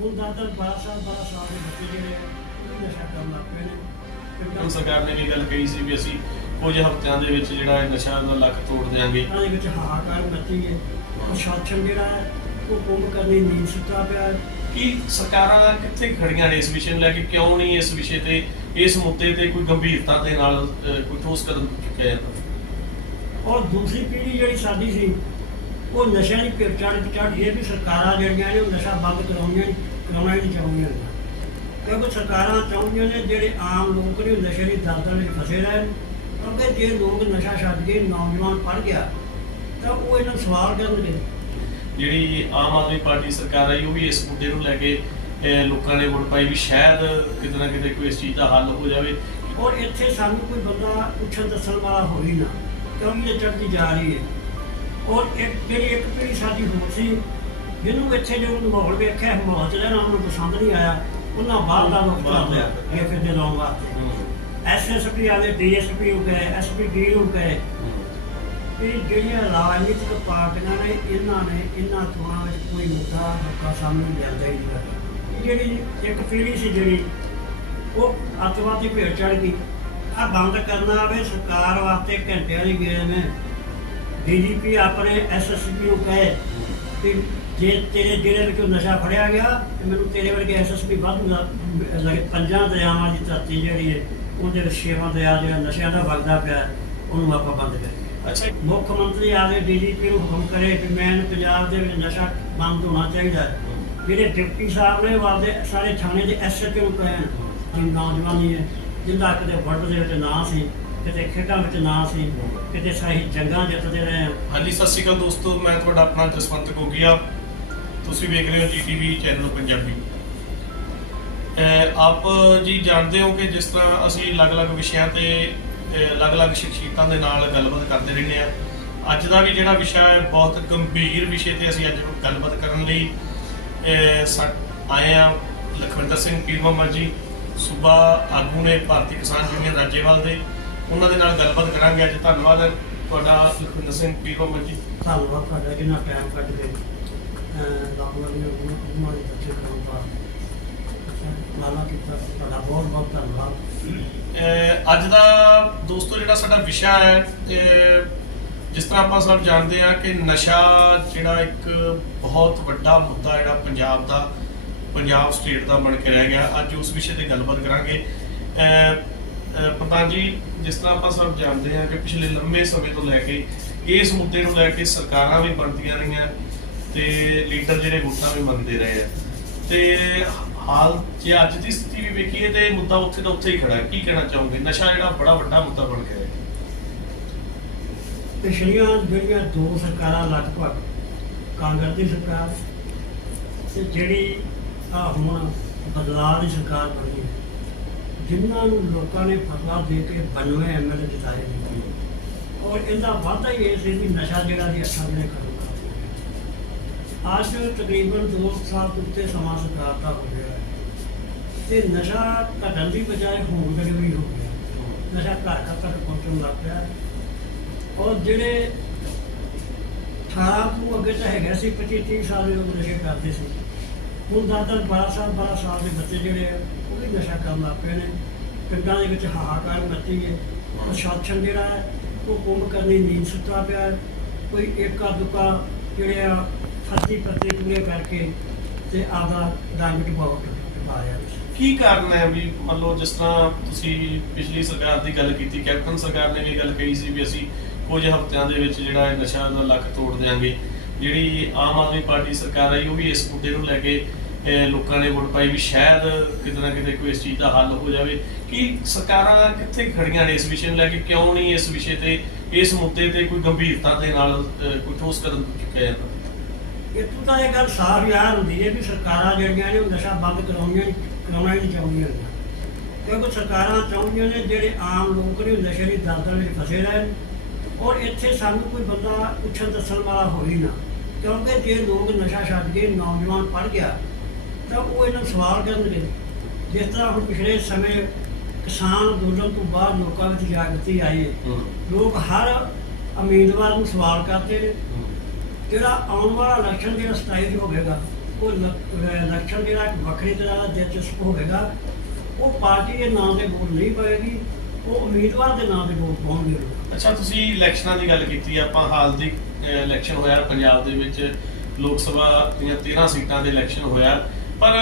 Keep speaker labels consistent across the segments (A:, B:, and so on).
A: ਹੁਣ 12 ਸਾਲ 12 ਸਾਲ ਦੇ ਬੱਚੇ ਜਿਹੜੇ ਆ, ਉਹ ਨਸ਼ਾ ਕਰਨ ਲੱਗ ਪਏ ਨੇ।
B: ਹੁਣ ਸਰਕਾਰ ਨੇ ਵੀ ਗੱਲ ਕਹੀ ਸੀ ਵੀ ਅਸੀਂ ਕੁਝ ਹਫ਼ਤਿਆਂ ਦੇ ਵਿੱਚ ਜਿਹੜਾ ਇਹ ਨਸ਼ਾ ਦਾ ਲੱਕ ਤੋੜ ਦੇਵਾਂਗੇ
A: ਦੇ ਵਿੱਚ ਹਾਹਾਕਾਰ ਮੱਚੀ ਹੈ। ਪ੍ਰਸ਼ਾਸਨ ਜਿਹੜਾ ਹੈ ਉਹ ਕੁੰਭ ਕਰਨੀ ਨੀਂਦ ਸੁੱਤਾ ਪਿਆ ਹੈ।
B: ਕਿ ਸਰਕਾਰਾਂ ਕਿੱਥੇ ਖੜੀਆਂ ਨੇ ਇਸ ਵਿਸ਼ੇ ਨੂੰ ਲੈ ਕੇ? ਕਿਉਂ ਨਹੀਂ ਇਸ ਵਿਸ਼ੇ ਤੇ ਇਸ ਮੁੱਦੇ ਤੇ ਕੋਈ ਗੰਭੀਰਤਾ ਦੇ ਨਾਲ ਕੋਈ ਠੋਸ ਕਦਮ ਚੁੱਕਿਆ ਜਾਂਦਾ?
A: ਔਰ ਦੂਸਰੀ ਪੀੜ੍ਹੀ ਜਿਹੜੀ ਸਾਡੀ ਸੀ ਉਹ ਨਸ਼ਿਆਂ ਦੀ ਪਿਰ ਚੜ੍ਹ ਚੜ੍ਹ ਇਹ ਵੀ ਸਰਕਾਰਾਂ ਜਿਹੜੀਆਂ ਨੇ ਉਹ ਨਸ਼ਾ ਬੰਦ ਕਰਾਉਣੀਆਂ ਕਰਾਉਣਾ ਹੀ ਨਹੀਂ ਚਾਹੁੰਦੀਆਂ। ਕਿਉਂਕਿ ਸਰਕਾਰਾਂ ਚਾਹੁੰਦੀਆਂ ਨੇ ਜਿਹੜੇ ਆਮ ਲੋਕ ਨੇ ਨਸ਼ੇ ਦੀ ਦਲਦਲ ਵਿੱਚ ਫਸੇ ਰਹਿਣ। ਕਿਉਂਕਿ ਜੇ ਲੋਕ ਨਸ਼ਾ ਛੱਡ ਕੇ ਨੌਜਵਾਨ ਪੜ ਗਿਆ ਤਾਂ ਉਹ ਇਹਨਾਂ ਸਵਾਲ ਕਰਨਗੇ
B: ਜਿਹੜੀ ਆਮ ਆਦਮੀ ਪਾਰਟੀ ਸਰਕਾਰ ਆਈ ਉਹ ਵੀ ਇਸ ਮੁੱਦੇ ਨੂੰ ਲੈ ਕੇ ਲੋਕਾਂ ਨੇ ਵੋਟ ਪਾਈ ਵੀ ਸ਼ਾਇਦ ਕਿਤੇ ਨਾ ਕਿਤੇ ਕੋਈ ਇਸ ਚੀਜ਼ ਦਾ ਹੱਲ ਹੋ ਜਾਵੇ।
A: ਔਰ ਇੱਥੇ ਸਾਨੂੰ ਕੋਈ ਬੰਦਾ ਪੁੱਛਣ ਦੱਸਣ ਵਾਲਾ ਹੋ ਹੀ ਨਾ ਕਿਉਂਕਿ ਇਹ ਚੜ੍ਹਦੀ ਜਾ ਰਹੀ ਹੈ? ਔਰ ਇੱਕ ਜਿਹੜੀ ਇੱਕ ਪੀੜ੍ਹੀ ਸਾਡੀ ਹੋਰ ਸੀ ਜਿਹਨੂੰ ਇੱਥੇ ਜੋ ਮਾਹੌਲ ਵੇਖਿਆ ਮਾਹੌਲ ਚ ਰਹਿਣਾ ਉਹਨੂੰ ਪਸੰਦ ਨਹੀਂ ਆਇਆ ਉਹਨਾਂ ਬਾਹਰ ਦਾ ਲੋਕ ਕਰ ਲਿਆ ਇਹ ਫਿਰ ਦੇ ਲਾਉਣ ਵਾਸਤੇ। ਐਸਐਸਪੀ ਵਾਲੇ ਡੀਐਸਪੀ ਹੋ ਗਏ ਐਸਪੀਡੀ ਹੋ ਗਏ। ਇਹ ਜਿਹੜੀਆਂ ਰਾਜਨੀਤਿਕ ਪਾਰਟੀਆਂ ਨੇ ਇਹਨਾਂ ਨੇ ਇਹਨਾਂ ਚੋਣਾਂ ਵਿੱਚ ਕੋਈ ਮੁੱਦਾ ਲੋਕਾਂ ਸਾਹਮਣੇ ਲਿਆਂਦਾ ਹੀ ਨਹੀਂ। ਜਿਹੜੀ ਇੱਕ ਪੀੜ੍ਹੀ ਸੀ ਜਿਹੜੀ ਉਹ ਅੱਤਵਾਦੀ ਭੇਟ ਚੜ ਗਈ। ਆ ਬੰਦ ਕਰਨਾ ਆਵੇ ਸਰਕਾਰ ਵਾਸਤੇ ਘੰਟਿਆਂ ਦੀ ਗੇਮ ਹੈ। ਡੀਜੀਪੀ ਆਪਣੇ ਐਸਐਸਪੀ ਨੂੰ ਕਹੇ ਕਿ ਜੇ ਤੇਰੇ ਜ਼ਿਲ੍ਹੇ ਵਿੱਚੋਂ ਨਸ਼ਾ ਫੜਿਆ ਗਿਆ ਤੇ ਮੈਨੂੰ ਤੇਰੇ ਵਰਗੇ ਐਸਐਸਪੀ ਵਾਧੂ ਪੰਜਾਂ ਦਰਿਆਵਾਂ ਦੀ ਧਰਤੀ ਜਿਹੜੀ ਹੈ ਉਹਦੇ ਵਿੱਚ ਛੇਵਾਂ ਦਰਿਆ ਜਿਹੜਾ ਨਸ਼ਿਆਂ ਦਾ ਵਗਦਾ ਪਿਆ ਉਹਨੂੰ ਆਪਾਂ ਬੰਦ ਕਰੀਏ।
B: ਅੱਛਾ।
A: ਮੁੱਖ ਮੰਤਰੀ ਆਵੇ ਡੀਜੀਪੀ ਨੂੰ ਹੁਕਮ ਕਰੇ ਕਿ ਮੈਂ ਪੰਜਾਬ ਦੇ ਵਿੱਚ ਨਸ਼ਾ ਬੰਦ ਹੋਣਾ ਚਾਹੀਦਾ ਜਿਹੜੇ ਡਿਪਟੀ ਸਾਹਿਬ ਨੇ ਵਾਦੇ ਸਾਰੇ ਥਾਣੇ ਦੇ ਐਸਐਚਓ ਨੂੰ ਕਹਿਣ ਕਿ ਨੌਜਵਾਨੀ ਹੈ ਜਿੰਦਾ ਕਿਤੇ ਵਰਡ ਦੇ ਵਿੱਚ ਨਾਂ ਸੀ ਕਿਤੇ ਖੇਡਾਂ ਵਿੱਚ ਨਾਂ ਸੀ, ਕਿਤੇ ਸਹੀ ਜੰਗਾਂ ਜਿੱਤਦੇ ਰਹੇ
B: ਹਾਂਜੀ, ਸਤਿ ਸ਼੍ਰੀ ਅਕਾਲ ਦੋਸਤੋ, ਮੈਂ ਤੁਹਾਡਾ ਆਪਣਾ ਜਸਵੰਤ ਗੋਗੀਆ। ਤੁਸੀਂ ਵੇਖ ਰਹੇ ਹੋ ਜੀਟੀਵੀ ਚੈਨਲ ਪੰਜਾਬੀ। ਆਪ ਜੀ ਜਾਣਦੇ ਹੋ ਕਿ ਜਿਸ ਤਰ੍ਹਾਂ ਅਸੀਂ ਅਲੱਗ-ਅਲੱਗ ਵਿਸ਼ਿਆਂ ਤੇ ਅਲੱਗ-ਅਲੱਗ ਸ਼ਖਸੀਅਤਾਂ ਦੇ ਨਾਲ ਗੱਲਬਾਤ ਕਰਦੇ ਰਹਿੰਦੇ ਆ ਅੱਜ ਦਾ ਵੀ ਜਿਹੜਾ ਵਿਸ਼ਾ ਹੈ, ਬਹੁਤ ਗੰਭੀਰ ਵਿਸ਼ੇ ਤੇ ਅਸੀਂ ਅੱਜ ਗੱਲਬਾਤ ਕਰਨ ਲਈ ਸਾ- ਆਏ ਆ ਲਖਵਿੰਦਰ ਸਿੰਘ ਪੀਰ ਮੁਹੰਮਦ ਜੀ, ਸੂਬਾ ਆਗੂ ਨੇ ਭਾਰਤੀ ਕਿਸਾਨ ਯੂਨੀਅਨ ਰਾਜੇਵਾਲ ਦੇ। ਉਹਨਾਂ ਦੇ ਨਾਲ ਗੱਲਬਾਤ ਕਰਾਂਗੇ। ਅੱਜ ਧੰਨਵਾਦ ਤੁਹਾਡਾ ਲਖਵਿੰਦਰ ਸਿੰਘ ਪੀਰ ਮੁਹੰਮਦ ਜੀ?
A: ਧੰਨਵਾਦ ਤੁਹਾਡਾ ਜਿੰਨਾ ਟਾਈਮ ਕੱਢ ਕੇ ਨੇ ਉਹਨਾਂ ਦੇ ਬੱਚੇ ਕਰਨ ਦਾ ਮਾਲਾ ਕੀਤਾ ਤੁਹਾਡਾ ਬਹੁਤ ਬਹੁਤ ਧੰਨਵਾਦ।
B: ਅਹ ਅੱਜ ਦਾ ਦੋਸਤੋ ਜਿਹੜਾ ਸਾਡਾ ਵਿਸ਼ਾ ਹੈ ਜਿਸ ਤਰ੍ਹਾਂ ਆਪਾਂ ਸਭ ਜਾਣਦੇ ਆ ਕਿ ਨਸ਼ਾ ਜਿਹੜਾ ਇੱਕ ਬਹੁਤ ਵੱਡਾ ਮੁੱਦਾ ਜਿਹੜਾ ਪੰਜਾਬ ਦਾ ਪੰਜਾਬ ਸਟੇਟ ਦਾ ਬਣ ਕੇ ਰਹਿ ਗਿਆ। ਅੱਜ ਉਸ ਵਿਸ਼ੇ ਤੇ ਗੱਲਬਾਤ ਕਰਾਂਗੇ। ਪ੍ਰਧਾਨ ਜੀ, ਜਿਸ ਤਰ੍ਹਾਂ ਆਪਾਂ ਸਭ ਜਾਣਦੇ ਹਾਂ ਕਿ ਪਿਛਲੇ ਲੰਮੇ ਸਮੇਂ ਤੋਂ ਲੈ ਕੇ ਇਸ ਮੁੱਦੇ ਨੂੰ ਲੈ ਕੇ ਸਰਕਾਰਾਂ ਵੀ ਬਣਦੀਆਂ ਰਹੀਆਂ ਤੇ ਲੀਡਰ ਜਿਹੜੇ ਵੋਟਾਂ ਵੀ ਮੰਗਦੇ ਰਹੇ ਆ। ਤੇ ਹਾਲ ਜੇ ਅੱਜ ਦੀ ਸਥਿਤੀ ਵੀ ਵੇਖੀਏ ਤੇ ਮੁੱਦਾ ਉੱਥੇ ਦਾ ਉੱਥੇ ਹੀ ਖੜਾ ਹੈ। ਕੀ ਕਹਿਣਾ ਚਾਹੋਗੇ? ਨਸ਼ਾ ਜਿਹੜਾ ਬੜਾ ਵੱਡਾ ਮੁੱਦਾ ਬਣ ਗਿਆ ਹੈ।
A: ਪਿਛਲੀਆਂ ਜਿਹੜੀਆਂ ਦੋ ਸਰਕਾਰਾਂ ਲਗਭਗ ਕਾਂਗਰਸ ਦੀ ਸਰਕਾਰ ਤੇ ਜਿਹੜੀ ਆ ਹੁਣ ਬਦਲਾਅ ਦੀ ਸਰਕਾਰ ਬਣੀ ਹੈ ਜਿਨ੍ਹਾਂ ਨੂੰ ਲੋਕਾਂ ਨੇ ਫਤਵਾ ਦੇ ਕੇ 92 ਐਮਐਲਏ ਜਿਤਾਏ ਨੇ ਔਰ ਇਹਦਾ ਵਾਧਾ ਹੀ ਇਹ ਸੀ ਵੀ ਨਸ਼ਾ ਜਿਹੜਾ ਦੀ ਅੱਖਾਂ ਦੇ ਖੜੂ ਅੱਜ ਤਕਰੀਬਨ 2 ਸਾਲ ਤੋਂ ਉੱਤੇ ਸਮਾਂ ਸਰਕਾਰ ਹੋ ਗਿਆ ਹੈ। ਤੇ ਨਸ਼ਾ ਘਟਣ ਦੀ ਬਜਾਏ ਹੋਣ ਵੀ ਹੋ ਗਿਆ ਨਸ਼ਾ ਘਰ ਘਰ ਤੱਕ ਪਹੁੰਚਣ ਲੱਗ ਪਿਆ ਔਰ ਜਿਹੜੇ 18 ਤੋਂ ਅੱਗੇ ਤਾਂ ਹੈਗਾ ਸੀ 25 30 ਸਾਲ ਦੇ ਲੋਕ ਨਸ਼ੇ ਕਰਦੇ ਸੀ। ਹੁਣ ਦਾਦਰ 12 ਸਾਲ 12 ਸਾਲ ਦੇ ਬੱਚੇ ਜਿਹੜੇ ਆ, ਉਹ ਵੀ ਨਸ਼ਾ ਕਰਨ ਲੱਗ ਪਏ ਨੇ। ਪਿੰਡਾਂ ਦੇ ਵਿੱਚ ਹਾਹਾਕਾਰ ਮੱਚੀ ਹੈ। ਪ੍ਰਸ਼ਾਸਨ ਜਿਹੜਾ ਹੈ, ਉਹ ਕੁੰਭ ਕਰਨੀ ਨੀਂਦ ਸੁੱਤਾ ਪਿਆ ਹੈ। ਕੋਈ ਏਕਾ ਦੁਕਾ ਜਿਹੜੇ ਆ, ਫਰਜ਼ੀ ਪੱਤੇ ਪੂਰੇ ਕਰਕੇ ਤੇ ਆਦਾ ਰੰਗ ਟਪਾਉ ਪਾਇਆ
B: ਕੀ ਕਾਰਨ ਹੈ ਵੀ ਮੰਨ ਲਓ ਜਿਸ ਤਰ੍ਹਾਂ ਤੁਸੀਂ ਪਿਛਲੀ ਸਰਕਾਰ ਦੀ ਗੱਲ ਕੀਤੀ, ਕੈਪਟਨ ਸਰਕਾਰ ਨੇ ਵੀ ਗੱਲ ਕਹੀ ਸੀ ਵੀ ਅਸੀਂ ਕੁਝ ਹਫ਼ਤਿਆਂ ਦੇ ਵਿੱਚ ਜਿਹੜਾ ਇਹ ਨਸ਼ਾ ਦਾ ਲੱਕ ਤੋੜ ਦੇਵਾਂਗੇ ਜਿਹੜੀ ਆਮ ਆਦਮੀ ਪਾਰਟੀ ਸਰਕਾਰ ਆਈ, ਉਹ ਵੀ ਇਸ ਮੁੱਦੇ ਨੂੰ ਲੈ ਕੇ ਲੋਕਾਂ ਨੇ ਵੋਟ ਪਾਈ ਵੀ ਸ਼ਾਇਦ ਕਿਤੇ ਨਾ ਕਿਤੇ ਕੋਈ ਇਸ ਚੀਜ਼ ਦਾ ਹੱਲ ਹੋ ਜਾਵੇ। ਕਿ ਸਰਕਾਰਾਂ ਕਿੱਥੇ ਖੜੀਆਂ ਨੇ ਇਸ ਵਿਸ਼ੇ ਨੂੰ ਲੈ ਕੇ? ਕਿਉਂ ਨਹੀਂ ਇਸ ਵਿਸ਼ੇ ਤੇ, ਇਸ ਮੁੱਦੇ ਤੇ ਕੋਈ ਗੰਭੀਰਤਾ ਦੇ ਨਾਲ ਕੋਈ ਠੋਸ ਕਦਮ ਚੁੱਕਿਆ ਜਾਂਦਾ?
A: ਇੱਥੋਂ ਤਾਂ ਇਹ ਗੱਲ ਸਾਫ਼ ਯਾਰ ਹੁੰਦੀ ਹੈ ਵੀ ਸਰਕਾਰਾਂ ਜਿਹੜੀਆਂ ਨੇ ਉਹ ਨਸ਼ਾ ਬੰਦ ਕਰਾਉਣੀਆਂ ਕਰਾਉਣਾ ਹੀ ਚਾਹੁੰਦੀਆਂ ਨੇ। ਕਿਉਂਕਿ ਸਰਕਾਰਾਂ ਚਾਹੁੰਦੀਆਂ ਨੇ ਜਿਹੜੇ ਆਮ ਲੋਕ ਨੇ ਉਹ ਨਸ਼ੇ ਦੀ ਦਲਦਲ ਵਿੱਚ ਫਸੇ ਰਹਿਣ। ਔਰ ਇੱਥੇ ਸਾਨੂੰ ਕੋਈ ਬੰਦਾ ਪੁੱਛਣ ਦੱਸਣ ਵਾਲਾ ਹੋ ਹੀ ਨਾ। ਕਿਉਂਕਿ ਜੇ ਲੋਕ ਨਸ਼ਾ ਛੱਡ ਕੇ ਨੌਜਵਾਨ ਪੜ ਗਿਆ ਤਾਂ ਉਹ ਇਹਨਾਂ ਸਵਾਲ ਕਰਨਗੇ। ਜਿਸ ਤਰ੍ਹਾਂ ਹੁਣ ਪਿਛਲੇ ਸਮੇਂ ਕਿਸਾਨ ਅੰਦੋਲਨ ਤੋਂ ਬਾਅਦ ਲੋਕਾਂ ਵਿੱਚ ਜਾਗਰਤੀ ਆਈ ਹੈ। ਲੋਕ ਹਰ ਉਮੀਦਵਾਰ ਨੂੰ ਸਵਾਲ ਕਰਦੇ ਨੇ। ਜਿਹੜਾ ਆਉਣ ਵਾਲਾ ਇਲੈਕਸ਼ਨ ਜਿਹੜਾ 27 ਚ ਹੋਵੇਗਾ ਉਹ ਇਲੈਕਸ਼ਨ ਜਿਹੜਾ ਇੱਕ ਵੱਖਰੀ ਤਰ੍ਹਾਂ ਦਾ ਦਿਲਚਸਪ ਹੋਵੇਗਾ ਉਹ ਪਾਰਟੀ ਦੇ ਨਾਂ ਤੇ ਵੋਟ ਨਹੀਂ ਪਏਗੀ ਉਹ ਉਮੀਦਵਾਰ ਦੇ ਨਾਂ ਤੇ ਵੋਟ ਪਾਉਣਗੇ।
B: ਅੱਛਾ ਤੁਸੀਂ ਇਲੈਕਸ਼ਨਾਂ ਦੀ ਗੱਲ ਕੀਤੀ ਆਪਾਂ ਹਾਲ ਦੀ ਇਲੈਕਸ਼ਨ ਹੋਇਆ ਪੰਜਾਬ ਦੇ ਵਿੱਚ, ਲੋਕ ਸਭਾ ਦੀਆਂ 13 ਸੀਟਾਂ ਦੇ ਇਲੈਕਸ਼ਨ ਹੋਇਆ। ਪਰ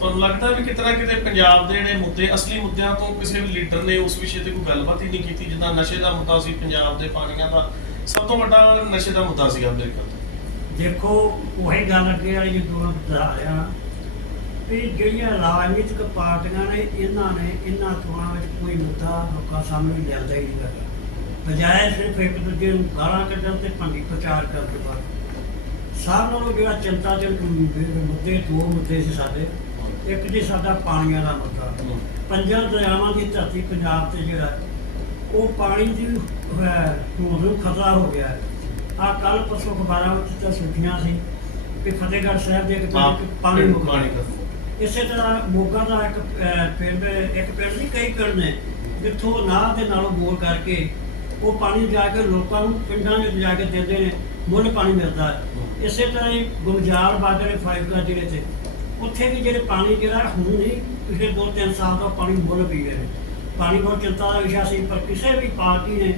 B: ਤੁਹਾਨੂੰ ਲੱਗਦਾ ਵੀ ਕਿਤੇ ਕਿਤੇ ਪੰਜਾਬ ਦੇ ਜਿਹੜੇ ਮੁੱਦੇ, ਅਸਲੀ ਮੁੱਦਿਆਂ ਤੋਂ ਕਿਸੇ ਵੀ ਲੀਡਰ ਨੇ ਉਸ ਵਿਸ਼ੇ ਤੇ ਕੋਈ ਗੱਲਬਾਤ ਹੀ ਨਹੀਂ ਕੀਤੀ, ਜਿੱਦਾਂ ਨਸ਼ੇ ਦਾ ਮੁੱਦਾ ਸੀ ਪੰਜਾਬ ਦੇ ਪਾਣੀਆਂ ਦਾ, ਸਭ ਤੋਂ ਵੱਡਾ ਨਸ਼ੇ ਦਾ ਮੁੱਦਾ ਸੀਗਾ ਮੇਰੇ ਖਿਆਲ
A: ਦੇਖੋ, ਉਹੀ ਗੱਲ ਅੱਗੇ ਵਾਲੀ ਜਦੋਂ ਮੈਂ ਬਤਾ ਰਿਹਾ, ਵੀ ਜਿਹੜੀਆਂ ਰਾਜਨੀਤਿਕ ਪਾਰਟੀਆਂ ਨੇ, ਇਹਨਾਂ ਨੇ, ਇਹਨਾਂ ਚੋਣਾਂ ਵਿੱਚ ਕੋਈ ਮੁੱਦਾ ਲੋਕਾਂ ਸਾਹਮਣੇ ਲਿਆਂਦਾ ਹੀ ਨਹੀਂ ਕਰਦਾ ਬਜਾਏ ਸਿਰਫ ਇੱਕ ਦੂਜੇ ਨੂੰ ਗਾਲਾਂ ਕੱਢਣ ਤੇ ਭੰਡੀ ਪ੍ਰਚਾਰ ਕਰਨ ਦੇ ਬਾਅਦ। ਸਭ ਨਾਲੋਂ ਜਿਹੜਾ ਚਿੰਤਾਜਨਕ ਮੁੱਦੇ ਦੋ ਮੁੱਦੇ ਸੀ ਸਾਡੇ। ਇੱਕ ਜੀ ਸਾਡਾ ਪਾਣੀਆਂ ਦਾ ਮੁੱਦਾ। ਪੰਜਾਂ ਦਰਿਆਵਾਂ ਦੀ ਧਰਤੀ ਪੰਜਾਬ ਤੇ ਜਿਹੜਾ ਉਹ ਪਾਣੀ ਦੀ ਹੋਂਦ ਨੂੰ ਖਤਰਾ ਹੋ ਗਿਆ। ਆ ਕੱਲ ਪਰਸੋਂ ਅਖਬਾਰਾਂ ਵਿੱਚ ਤਾਂ ਸੁਰਖੀਆਂ ਸੀ ਕਿ ਫਤਿਹਗੜ੍ਹ ਸਾਹਿਬ ਦੇ ਇੱਕ ਪਾਣੀ
B: ਪਾਣੀ
A: ਇਸੇ ਤਰ੍ਹਾਂ ਮੋਗਾ ਦਾ ਇੱਕ ਪਿੰਡ ਇੱਕ ਪਿੰਡ ਨਹੀਂ ਕਈ ਪਿੰਡ ਨੇ ਜਿੱਥੋਂ ਨਾਹ ਦੇ ਨਾਲੋਂ ਬੋਰ ਕਰਕੇ ਉਹ ਪਾਣੀ ਜਾ ਕੇ ਲੋਕਾਂ ਨੂੰ ਪਿੰਡਾਂ ਵਿੱਚ ਜਾ ਕੇ ਦਿੰਦੇ ਨੇ ਮੁੱਲ ਪਾਣੀ ਮਿਲਦਾ ਹੈ। ਇਸੇ ਤਰ੍ਹਾਂ ਹੀ ਗੁਮਜਾਲ ਬਾਰਡਰ ਫਾਈਵ ਜਿਹੜੇ ਤੇ ਉੱਥੇ ਵੀ ਜਿਹੜੇ ਪਾਣੀ ਜਿਹੜਾ ਹੁਣ ਨਹੀਂ ਪਿਛਲੇ 2-3 ਸਾਲ ਤੋਂ ਪਾਣੀ ਮੁੱਲ ਪੀ ਰਹੇ ਨੇ। ਪਾਣੀ ਬਹੁਤ ਚਿੰਤਾ ਦਾ ਵਿਸ਼ਾ ਸੀ ਪਰ ਕਿਸੇ ਵੀ ਪਾਰਟੀ ਨੇ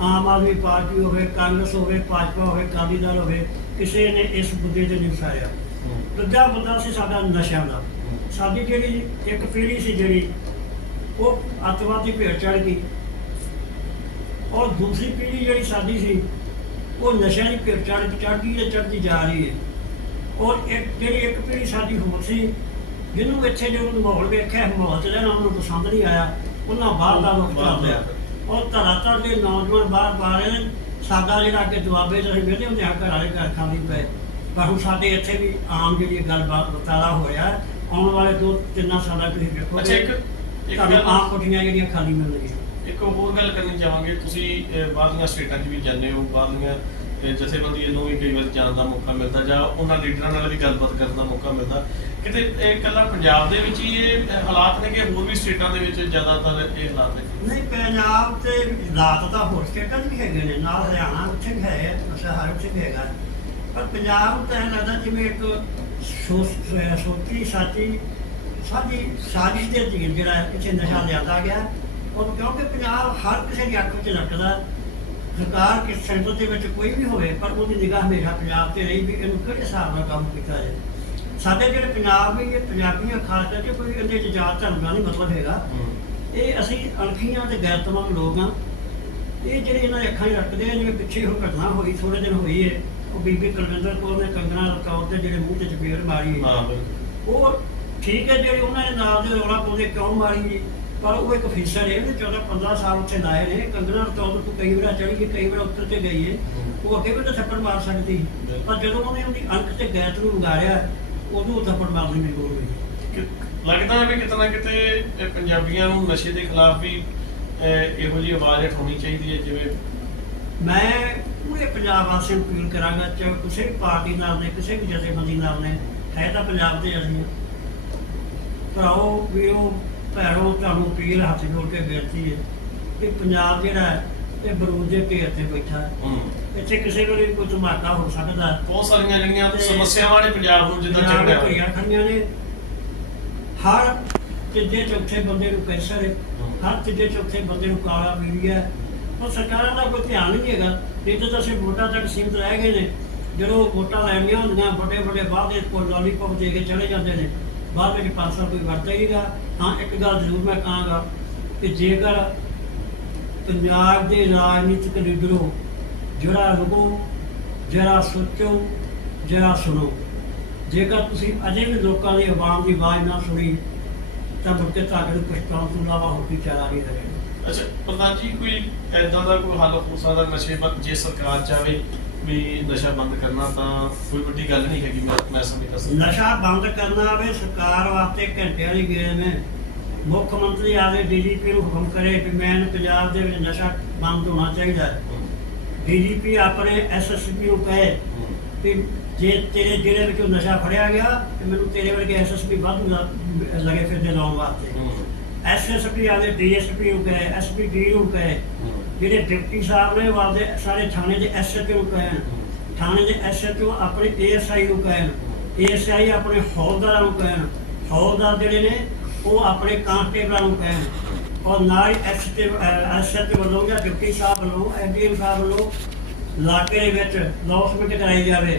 A: ਆਮ ਆਦਮੀ ਪਾਰਟੀ ਹੋਵੇ ਕਾਂਗਰਸ ਹੋਵੇ ਭਾਜਪਾ ਹੋਵੇ ਅਕਾਲੀ ਦਲ ਹੋਵੇ ਕਿਸੇ ਨੇ ਇਸ ਮੁੱਦੇ ਤੇ ਨਹੀਂ ਉਠਾਇਆ। ਦੂਜਾ ਮੁੱਦਾ ਸੀ ਸਾਡਾ ਨਸ਼ਿਆਂ ਦਾ। ਸਾਡੀ ਜਿਹੜੀ ਇੱਕ ਪੀੜ੍ਹੀ ਸੀ ਜਿਹੜੀ ਉਹ ਅੱਤਵਾਦੀ ਭੇਟ ਚੜ ਗਈ। ਔਰ ਦੂਸਰੀ ਪੀੜ੍ਹੀ ਜਿਹੜੀ ਸਾਡੀ ਸੀ ਉਹ ਨਸ਼ਿਆਂ ਦੀ ਭੇਟ ਚੜ ਚੜ ਗਈ ਹੈ ਚੜ੍ਹਦੀ ਜਾ ਰਹੀ ਹੈ। ਔਰ ਇੱਕ ਜਿਹੜੀ ਇੱਕ ਪੀੜ੍ਹੀ ਸਾਡੀ ਹੋਰ ਸੀ ਜਿਹਨੂੰ ਇੱਥੇ ਜੋ ਮਾਹੌਲ ਵੇਖਿਆ ਮਾਹੌਲ ਰਹਿਣਾ ਉਹਨੂੰ ਪਸੰਦ ਨਹੀਂ ਆਇਆ ਉਹਨਾਂ ਬਾਹਰ ਦਾ ਰੁਖ ਕਰ ਲਿਆ। ਔਰ ਧਰਾਤੜ ਦੇ ਨੌਜਵਾਨ ਬਾਹਰ ਪਾ ਰਹੇ ਨੇ ਸਾਡਾ ਜਿਹੜਾ ਅੱਗੇ ਜਵਾਬੇ ਜਿਹੜੇ ਵਿਹਲੇ ਹੁੰਦੇ ਆ ਘਰ ਵਾਲੇ ਘਰ ਖਾਲੀ ਪਏ। ਪਰ ਹੁਣ ਸਾਡੇ ਇੱਥੇ ਵੀ ਆਮ ਜਿਹੜੀ ਗੱਲਬਾਤ ਬਤਾਲਾ ਹੋਇਆ ਆਉਣ ਵਾਲੇ ਦੋ ਤਿੰਨਾਂ ਸਾਲਾਂ ਤੁਸੀਂ ਵੇਖੋ
B: ਅੱਛਾ ਇੱਕ ਇੱਕ ਗੱਲ
A: ਆਮ ਕੋਠੀਆਂ ਜਿਹੜੀਆਂ ਖਾਲੀ ਮਿਲਣਗੀਆਂ।
B: ਇੱਕ ਹੋਰ ਗੱਲ ਕਰਨੀ ਚਾਹਾਂਗੇ, ਤੁਸੀਂ ਬਾਹਰਲੀਆਂ ਸਟੇਟਾਂ 'ਚ ਵੀ ਜਾਂਦੇ ਹੋ ਬਾਹਰਲੀਆਂ ਜਥੇਬੰਦੀਆਂ ਨੂੰ ਵੀ ਕਈ ਵਾਰ ਜਾਣ ਦਾ ਮੌਕਾ ਮਿਲਦਾ ਜਾਂ ਉਹਨਾਂ ਲੀਡਰਾਂ ਨਾਲ ਵੀ ਗੱਲਬਾਤ ਕਰਨ ਦਾ ਮੌਕਾ ਮਿਲਦਾ। ਕਿਤੇ ਇਹ ਇਕੱਲਾ ਪੰਜਾਬ ਦੇ ਵਿੱਚ ਹੀ ਇਹ ਹਾਲਾਤ ਨੇ ਕਿ ਹੋਰ ਵੀ ਸਟੇਟਾਂ ਦੇ ਵਿੱਚ ਜ਼ਿਆਦਾਤਰ ਇਹ ਹਾਲਾਤ ਨੇ?
A: ਨਹੀਂ, ਪੰਜਾਬ ਤੇ ਹਾਲਾਤ ਤਾਂ ਹੋਰ ਸਟੇਟਾਂ 'ਚ ਵੀ ਹੈਗੇ ਨੇ, ਨਾਲ ਹਰਿਆਣਾ ਉੱਥੇ ਵੀ ਹੈ ਅਸਾਂ ਹਰ ਉੱਥੇ ਵੀ ਹੈਗਾ। ਪਰ ਪੰਜਾਬ ਤਾਂ ਐਂ ਲੱਗਦਾ ਜਿਵੇਂ ਇੱਕ ਸੋਚੀ ਸਾਚੀ ਸਾਡੀ ਸਾਜ਼ਿਸ਼ ਦੇ ਅਧੀਨ ਜਿਹੜਾ ਇੱਥੇ ਨਸ਼ਾ ਲਿਆਦਾ ਗਿਆ। ਉਹ ਕਿਉਂਕਿ ਪੰਜਾਬ ਹਰ ਕਿਸੇ ਦੀ ਅੱਖ ਵਿੱਚ ਲੱਗਦਾ ਸਰਕਾਰ ਕਿ ਸੈਂਟਰ ਦੇ ਵਿੱਚ ਕੋਈ ਵੀ ਹੋਵੇ ਪਰ ਉਹਦੀ ਨਿਗਾਹ ਹਮੇਸ਼ਾ ਪੰਜਾਬ ਤੇ ਰਹੀ ਵੀ ਇਹਨੂੰ ਕਿਹੜੇ ਹਿਸਾਬ ਨਾਲ ਕੰਮ ਕੀਤਾ ਜਾਏ। ਸਾਡੇ ਜਿਹੜੇ ਪੰਜਾਬ ਵੀ ਇਹ ਪੰਜਾਬੀਆਂ ਖਾਸ ਕਰਕੇ ਕੋਈ ਇਹਦੇ ਚ ਜਾਤ ਧਰਮ ਦਾ ਨਹੀਂ ਮਤਲਬ ਹੈਗਾ। ਇਹ ਅਸੀਂ ਅਣਖੀਆਂ ਤੇ ਗੈਰਤਮੰਦ ਲੋਕ ਆ ਇਹ ਜਿਹੜੇ ਇਹਨਾਂ ਦੇ ਅੱਖਾਂ 'ਚ ਰੱਖਦੇ ਆ ਜਿਵੇਂ ਪਿੱਛੇ ਹੁਣ ਘਟਨਾ ਹੋਈ ਥੋੜੇ ਦਿਨ ਹੋਈ ਹੈ ਉਹ ਬੀਬੀ ਕੁਲਵਿੰਦਰ ਕੌਰ ਨੇ ਕੰਗਣਾ ਰਕੌਰ ਦੇ ਜਿਹੜੇ ਮੂੰਹ ਤੇ ਚਪੇੜ ਮਾਰੀ ਹੈ।
B: ਹਾਂ
A: ਉਹ ਠੀਕ ਹੈ ਜਿਹੜੇ ਉਹਨਾਂ ਦੇ ਨਾਲ ਦੇ ਰੌਲਾ ਪਾਉਂਦੇ ਕਿਉਂ ਮਾਰੀ ਜੀ ਪਰ ਉਹ ਇੱਕ ਫੀਸਰ ਹੈ ਉਹਨੇ 14 15 ਸਾਲ ਉੱਥੇ ਲਾਏ ਨੇ ਕੰਗਣਾ ਰਕੌਰ ਤੋਂ ਕਈ ਵਾਰ ਚੜੀ ਗਈ ਕਈ ਵਾਰ ਉੱਤਰ ਤੇ ਗਈ ਹੈ ਉਹ ਅੱਗੇ ਵੀ ਤਾਂ ਥੱਪੜ ਮਾਰ ਸਕਦੀ। ਪਰ ਜਦੋਂ ਉਹਨੇ ਉਹਦੀ ਅੰਕ ਤੇ ਗੈਤ ਨੂੰ ਉਗਾੜਿਆ ਉਦੋਂ ਉਹ ਥੱਪੜ ਮਾਰਨ ਲੋੜ ਹੋਈ
B: ਲੱਗਦਾ ਹੈ ਵੀ ਕਿਤੇ ਨਾ ਕਿਤੇ ਪੰਜਾਬੀਆਂ ਨੂੰ ਨਸ਼ੇ ਦੇ ਖਿਲਾਫ ਵੀ ਇਹੋ ਜਿਹੀ ਆਵਾਜ਼ ਉਠਾਉਣੀ ਚਾਹੀਦੀ ਹੈ ਜਿਵੇਂ
A: ਮੈਂ ਪੂਰੇ ਪੰਜਾਬ ਵਾਸੀਆਂ ਨੂੰ ਅਪੀਲ ਕਰਾਂਗਾ ਚਾਹੇ ਕਿਸੇ ਵੀ ਪਾਰਟੀ ਨਾਲ ਨੇ ਕਿਸੇ ਵੀ ਜਥੇਬੰਦੀ ਨਾਲ ਨੇ ਹੈ ਤਾਂ ਪੰਜਾਬ ਦੇ ਅਸੀਂ। ਭਰਾਓ ਵੀਰੋ ਭੈਰੋ ਤੁਹਾਨੂੰ ਅਪੀਲ ਹੱਥ ਜੋੜ ਕੇ ਬੇਨਤੀ ਹੈ ਕਿ ਪੰਜਾਬ ਜਿਹੜਾ ਹੈ ਇਹ ਬਰੂਦ ਦੇ ਢੇਰ ਤੇ ਬੈਠਾ ਹੈ। ਇੱਥੇ ਕਿਸੇ ਵੇਲੇ ਵੀ ਕੋਈ ਧਮਾਕਾ ਹੋ ਸਕਦਾ ਹੈ।
B: ਬਹੁਤ ਸਾਰੀਆਂ ਜਿਹੜੀਆਂ
A: ਤੇ
B: ਸਮੱਸਿਆਵਾਂ ਨੇ ਪੰਜਾਬ ਨੂੰ ਜਿੱਦਾਂ ਚੱਕਿਆ
A: ਭਈਆਂ ਖੜੀਆਂ ਨੇ। ਹਰ ਤੀਜੇ ਚੌਥੇ ਬੰਦੇ ਨੂੰ ਕੈਂਸਰ ਹੈ। ਹਰ ਤੀਜੇ ਚੌਥੇ ਬੰਦੇ ਨੂੰ ਕਾਲਾ ਪੀਲੀਆ ਹੈ। ਉਹ ਸਰਕਾਰਾਂ ਦਾ ਕੋਈ ਧਿਆਨ ਨਹੀਂ ਹੈਗਾ। ਨਹੀਂ ਤਾਂ ਅਸੀਂ ਵੋਟਾਂ ਤੱਕ ਸੀਮਤ ਰਹਿ ਗਏ ਨੇ। ਜਦੋਂ ਵੋਟਾਂ ਲੈਣੀਆਂ ਹੁੰਦੀਆਂ ਵੱਡੇ ਵੱਡੇ ਵਾਅਦੇ ਕੋਲ ਲਾਲੀਪੌਪ ਦੇ ਕੇ ਚਲੇ ਜਾਂਦੇ ਨੇ। ਬਾਅਦ ਵਿੱਚ ਪਾਸਾ ਕੋਈ ਵਰਤਦਾ ਹੀ ਨਹੀਂਗਾ ਹਾਂ, ਇੱਕ ਗੱਲ ਜ਼ਰੂਰ ਮੈਂ ਕਹਾਂਗਾ ਕਿ ਜੇਕਰ ਪੰਜਾਬ ਦੇ ਰਾਜਨੀਤਿਕ ਲੀਡਰੋ ਜਿਹੜਾ ਰੁਕੋ, ਜਿਹੜਾ ਸੋਚੋ, ਜਿਹੜਾ ਸੁਣੋ, ਜੇਕਰ ਤੁਸੀਂ ਅਜੇ ਵੀ ਲੋਕਾਂ ਦੀ ਆਵਾਮ ਦੀ ਆਵਾਜ਼ ਨਾ ਸੁਣੀ, ਤਾਂ ਮੁੜ ਕੇ ਤੁਹਾਡੇ ਨੂੰ ਪਛਤਾਉਣ ਤੋਂ ਇਲਾਵਾ ਹੋਰ ਕੋਈ ਚਾਰਾ ਨਹੀਂ ਰਹੇਗਾ।
B: ਅੱਛਾ, ਪ੍ਰਧਾਨ ਜੀ, ਕੋਈ ਐਦਾਂ ਦਾ ਕੋਈ ਹੱਲ ਹੋ ਸਕਦਾ ਨਸ਼ੇ ਬੰਦ ਜੇ ਸਰਕਾਰ ਚਾਹੇ ਵੀ ਨਸ਼ਾ ਬੰਦ ਕਰਨਾ ਤਾਂ ਕੋਈ ਵੱਡੀ ਗੱਲ ਨਹੀਂ ਹੈਗੀ ਮੈਂ ਮੈਂ ਸਮਝਦਾ ਸੀ।
A: ਨਸ਼ਾ ਬੰਦ ਕਰਨਾ ਆਵੇ ਸਰਕਾਰ ਵਾਸਤੇ ਘੰਟੇ ਵਾਲੀ ਗੇਮ ਹੈ ਮੁੱਖ ਮੰਤਰੀ ਆਵੇ ਡੀਜੀਪੀ ਨੂੰ ਹੁਕਮ ਕਰੇ ਕਿ ਮੈਂ ਪੰਜਾਬ ਦੇ ਵਿੱਚ ਨਸ਼ਾ ਬੰਦ ਹੋਣਾ ਚਾਹੀਦਾ ਹੈ। ਡੀਜੀਪੀ ਆਪਣੇ ਐਸਐਸਪੀ ਨੂੰ ਕਹੇ ਕਿ ਜੇ ਤੇਰੇ ਜ਼ਿਲ੍ਹੇ ਵਿੱਚੋਂ ਨਸ਼ਾ ਫੜਿਆ ਗਿਆ ਤੇ ਮੈਨੂੰ ਤੇਰੇ ਵਰਗੇ ਐਸਐਸਪੀ ਵਾਧੂ ਲਗੇ ਫਿਰਦੇ ਲਾਉਣ ਵਾਸਤੇ। ਐਸਐਸਪੀ ਆਵੇ ਡੀਐਸਪੀ ਨੂੰ ਕਹੇ ਐਸਪੀ ਡੀ ਨੂੰ ਕਹੇ ਜਿਹੜੇ ਡਿਪਟੀ ਸਾਹਿਬ ਨੇ ਵਾਦੇ ਸਾਰੇ ਥਾਣੇ ਦੇ ਐਸਐਚਓ ਨੂੰ ਕਹਿਣ। ਥਾਣੇ ਦੇ ਐਸਐਚਓ ਆਪਣੇ ਏਐਸਆਈ ਨੂੰ ਕਹਿਣ। ਏਐਸਆਈ ਆਪਣੇ ਹੌਲਦਾਰਾਂ ਨੂੰ ਕਹਿਣ। ਹੌਲਦਾਰ ਜਿਹੜੇ ਨੇ ਉਹ ਆਪਣੇ ਕਾਂਸਟੇਬਲਾਂ ਨੂੰ ਕਹਿਣ। ਔਰ ਨਾਲ ਐਸਟੀ ਐਸਐਚ ਵੱਲੋਂ ਜਾਂ ਡਿਪਟੀ ਸਾਹਿਬ ਵੱਲੋਂ ਐਮਡੀਐਮ ਸਾਹਿਬ ਵੱਲੋਂ ਇਲਾਕੇ ਦੇ ਵਿੱਚ ਲੌਸਮੈਂਟ ਕਰਾਈ ਜਾਵੇ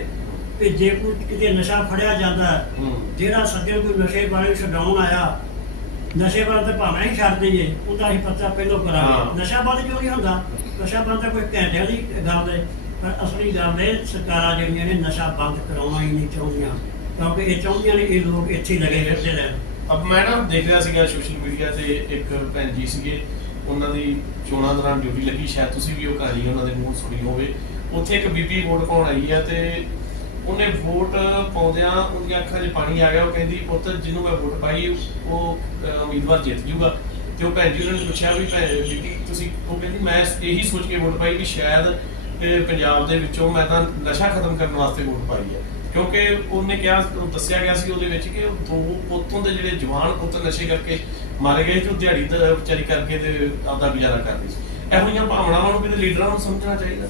A: ਕਿ ਜੇ ਕੋਈ ਕਿਤੇ ਨਸ਼ਾ ਫੜਿਆ ਜਾਂਦਾ ਜਿਹੜਾ ਸੱਜਣ ਕੋਈ ਨਸ਼ੇ ਬਾਰੇ ਛਡਾਉਣ ਆਇਆ ਨਸ਼ੇ ਬਾਰੇ ਤਾਂ ਭਾਵੇਂ ਹੀ ਛੱਡ ਦਈਏ ਉਹਦਾ ਹੀ ਪਤਾ ਪਹਿਲੋਂ। ਕਰਾਂਗੇ ਨਸ਼ਾ ਬੰਦ ਕਿਉਂ ਨਹੀਂ ਹੁੰਦਾ? ਨਸ਼ਾ ਬੰਦ ਤਾਂ ਕੋਈ ਘੰਟਿਆਂ ਦੀ ਗੱਲ ਹੈ। ਪਰ ਅਸਲੀ ਗੱਲ ਇਹ ਸਰਕਾਰਾਂ ਜਿਹੜੀਆਂ ਨੇ ਨਸ਼ਾ ਬੰਦ ਕਰਾਉਣਾ ਹੀ ਨਹੀਂ ਚਾਹੁੰਦੀਆਂ। ਕਿਉਂਕਿ ਇਹ ਚਾਹੁੰਦੀਆਂ ਨੇ ਇਹ ਲੋਕ ਇੱਥੇ ਲੱਗੇ ਫਿਰਦੇ ਰਹਿਣ।
B: ਅਬ ਮੈਂ ਨਾ ਦੇਖ ਰਿਹਾ ਸੀਗਾ ਸੋਸ਼ਲ ਮੀਡੀਆ ਤੇ ਇੱਕ ਭੈਣ ਜੀ ਸੀਗੇ। ਉਹਨਾਂ ਦੀ ਚੋਣਾਂ ਦੌਰਾਨ ਡਿਊਟੀ ਲੱਗੀ। ਸ਼ਾਇਦ ਤੁਸੀਂ ਵੀ ਉਹ ਕਹਾਣੀ ਉਹਨਾਂ ਦੇ ਮੂੰਹ ਸੁਣੀ ਹੋਵੇ। ਉੱਥੇ ਇੱਕ ਬੀਬੀ ਵੋਟ ਪਾਉਣ ਆਈ ਹੈ ਤੇ ਉਹਨੇ ਵੋਟ ਪਾਉਂਦਿਆਂ ਉਹਦੀਆਂ ਅੱਖਾਂ 'ਚ ਪਾਣੀ ਆ ਗਿਆ। ਉਹ ਕਹਿੰਦੀ, ਪੁੱਤ, ਜਿਹਨੂੰ ਮੈਂ ਵੋਟ ਪਾਈ, ਉਹ ਉਮੀਦਵਾਰ ਜਿੱਤ ਜੂਗਾ। ਤੇ ਉਹ ਭੈਣ ਜੀ ਉਹਨਾਂ ਨੇ ਪੁੱਛਿਆ ਵੀ, ਭੈਣ ਬੀਬੀ ਤੁਸੀਂ ਉਹ ਕਹਿੰਦੀ, ਮੈਂ ਇਹੀ ਸੋਚ ਕੇ ਵੋਟ ਪਾਈ ਵੀ ਸ਼ਾਇਦ ਪੰਜਾਬ ਦੇ ਵਿੱਚੋਂ ਮੈਂ ਤਾਂ ਨਸ਼ਾ ਖਤਮ ਕਰਨ ਵਾਸਤੇ ਵੋਟ ਪਾਈ ਹੈ। ਕਿਉਂਕਿ ਉਹਨੇ ਕਿਹਾ ਦੱਸਿਆ ਗਿਆ ਸੀ ਉਹਦੇ ਵਿੱਚ ਕਿ ਦੋ ਪੁੱਤੋਂ ਦੇ ਜਿਹੜੇ ਜਵਾਨ ਪੁੱਤ ਨਸ਼ੇ ਕਰਕੇ ਮਾਰੇ ਗਏ ਤੇ ਉਹ ਦਿਹਾੜੀ ਵਿਚਾਰੀ ਕਰਕੇ ਤੇ ਆਪਦਾ ਗੁਜ਼ਾਰਾ ਕਰਦੇ ਸੀ। ਇਹੋ ਜਿਹੀਆਂ ਭਾਵਨਾਵਾਂ ਨੂੰ ਵੀ ਲੀਡਰਾਂ ਨੂੰ ਸਮਝਣਾ ਚਾਹੀਦਾ।